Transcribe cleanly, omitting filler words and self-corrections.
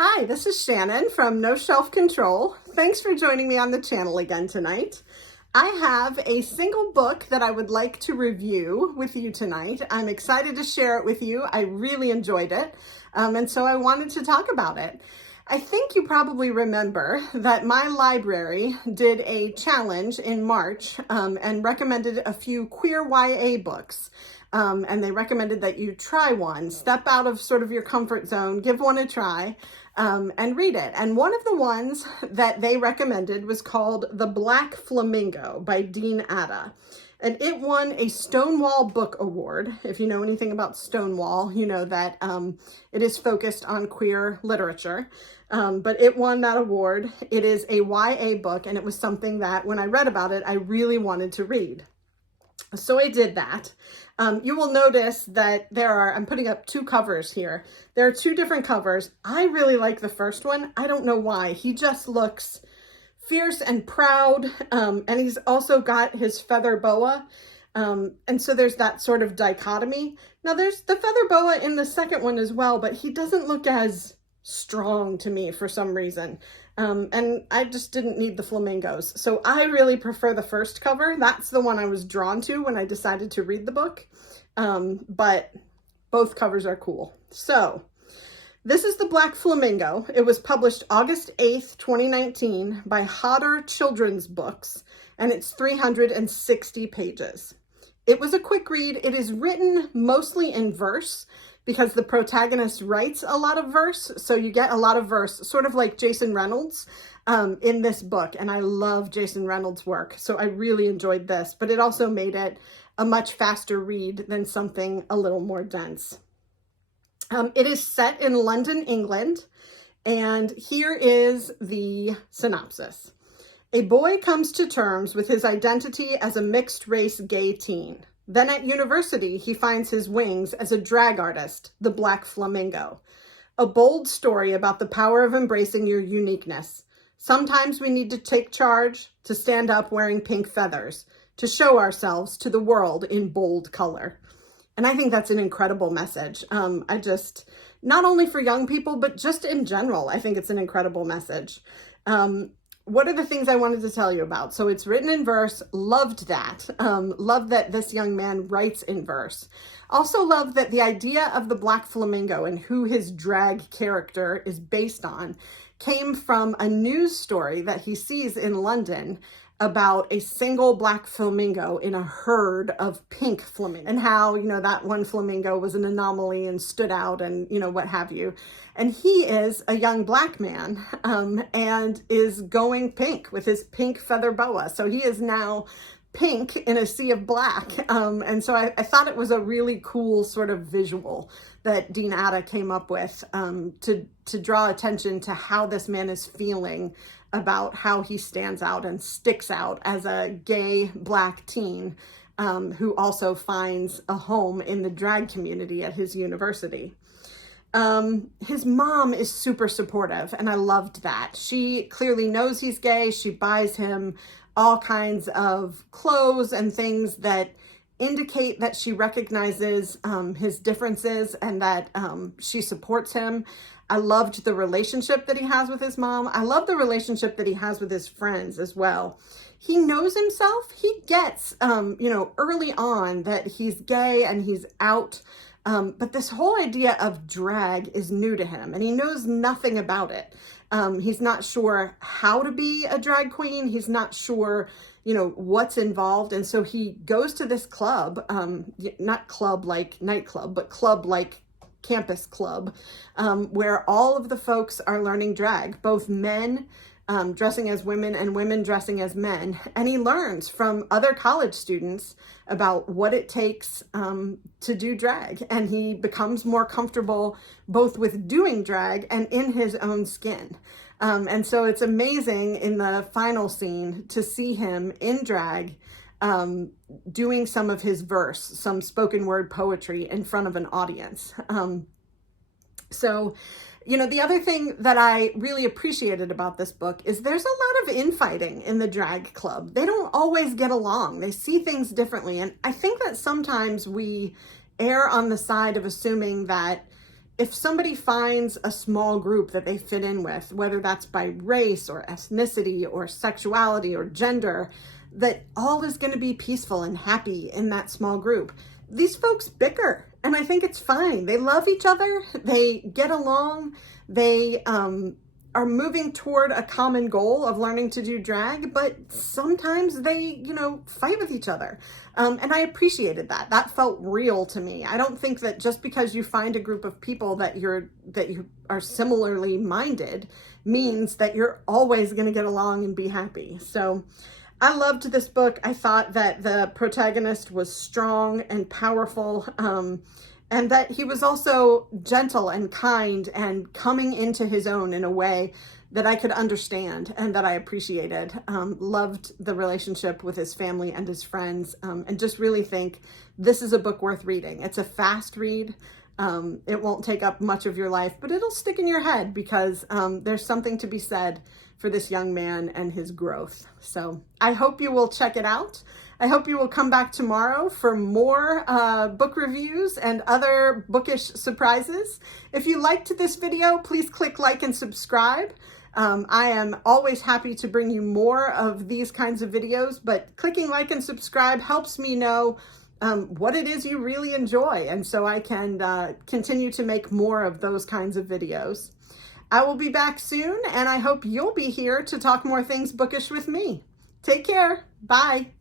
Hi, this is Shannon from No Shelf Control. Thanks for joining me on the channel again tonight. I have a single book that I would like to review with you tonight. I'm excited to share it with you. I really enjoyed it, and so I wanted to talk about it. I think you probably remember that my library did a challenge in March and recommended a few queer YA books. And they recommended that you try one, step out of sort of your comfort zone, give one a try, and read it. And one of the ones that they recommended was called The Black Flamingo by Dean Atta. And it won a Stonewall Book Award. If you know anything about Stonewall, you know that it is focused on queer literature. But it won that award. It is a YA book, and it was something that when I read about it, I really wanted to read. So I did that. You will notice that I'm putting up two covers here. There are two different covers. I really like the first one. I don't know why. He just looks fierce and proud. And he's also got his feather boa. And so there's that sort of dichotomy. Now there's the feather boa in the second one as well, but he doesn't look as strong to me for some reason. And I just didn't need the flamingos. So I really prefer the first cover. That's the one I was drawn to when I decided to read the book. But both covers are cool. So this is The Black Flamingo. It was published August 8th, 2019 by Hodder Children's Books, and it's 360 pages. It was a quick read. It is written mostly in verse, because the protagonist writes a lot of verse. So you get a lot of verse, sort of like Jason Reynolds in this book. And I love Jason Reynolds' work. So I really enjoyed this, but it also made it a much faster read than something a little more dense. It is set in London, England. And here is the synopsis. A boy comes to terms with his identity as a mixed-race gay teen. Then at university, he finds his wings as a drag artist, the Black Flamingo. A bold story about the power of embracing your uniqueness. Sometimes we need to take charge, to stand up wearing pink feathers, to show ourselves to the world in bold color. And I think that's an incredible message. Not only for young people, but just in general, I think it's an incredible message. What are the things I wanted to tell you about? So it's written in verse, loved that. Loved that this young man writes in verse. Also loved that the idea of the Black Flamingo and who his drag character is based on came from a news story that he sees in London about a single black flamingo in a herd of pink flamingos, and how, that one flamingo was an anomaly and stood out and, what have you. And he is a young black man and is going pink with his pink feather boa. So he is now pink in a sea of black. And so I thought it was a really cool sort of visual that Dean Atta came up with to draw attention to how this man is feeling about how he stands out and sticks out as a gay black teen who also finds a home in the drag community at his university. His mom is super supportive, and I loved that. She clearly knows he's gay. She buys him all kinds of clothes and things that indicate that she recognizes his differences and that she supports him. I loved the relationship that he has with his mom. I love the relationship that he has with his friends as well. He knows himself. He gets, early on that he's gay and he's out. But this whole idea of drag is new to him, and he knows nothing about it. He's not sure how to be a drag queen. He's not sure, what's involved. And so he goes to this club, not club like nightclub, but club like campus club, where all of the folks are learning drag, both men dressing as women and women dressing as men. And he learns from other college students about what it takes to do drag. And he becomes more comfortable both with doing drag and in his own skin. And so it's amazing in the final scene to see him in drag doing some of his verse, some spoken word poetry in front of an audience. The other thing that I really appreciated about this book is there's a lot of infighting in the drag club. They don't always get along. They see things differently. And I think that sometimes we err on the side of assuming that if somebody finds a small group that they fit in with, whether that's by race or ethnicity or sexuality or gender, that all is going to be peaceful and happy in that small group. These folks bicker, and I think it's fine. They love each other. They get along. They are moving toward a common goal of learning to do drag, but sometimes they, fight with each other. And I appreciated that. That felt real to me. I don't think that just because you find a group of people that you are similarly minded means that you're always going to get along and be happy. So I loved this book. I thought that the protagonist was strong and powerful, and that he was also gentle and kind and coming into his own in a way that I could understand and that I appreciated. Loved the relationship with his family and his friends, and just really think this is a book worth reading. It's a fast read. It won't take up much of your life, but it'll stick in your head because there's something to be said for this young man and his growth. So I hope you will check it out. I hope you will come back tomorrow for more book reviews and other bookish surprises. If you liked this video, please click like and subscribe. I am always happy to bring you more of these kinds of videos, but clicking like and subscribe helps me know what it is you really enjoy, and so I can continue to make more of those kinds of videos. I will be back soon, and I hope you'll be here to talk more things bookish with me. Take care. Bye.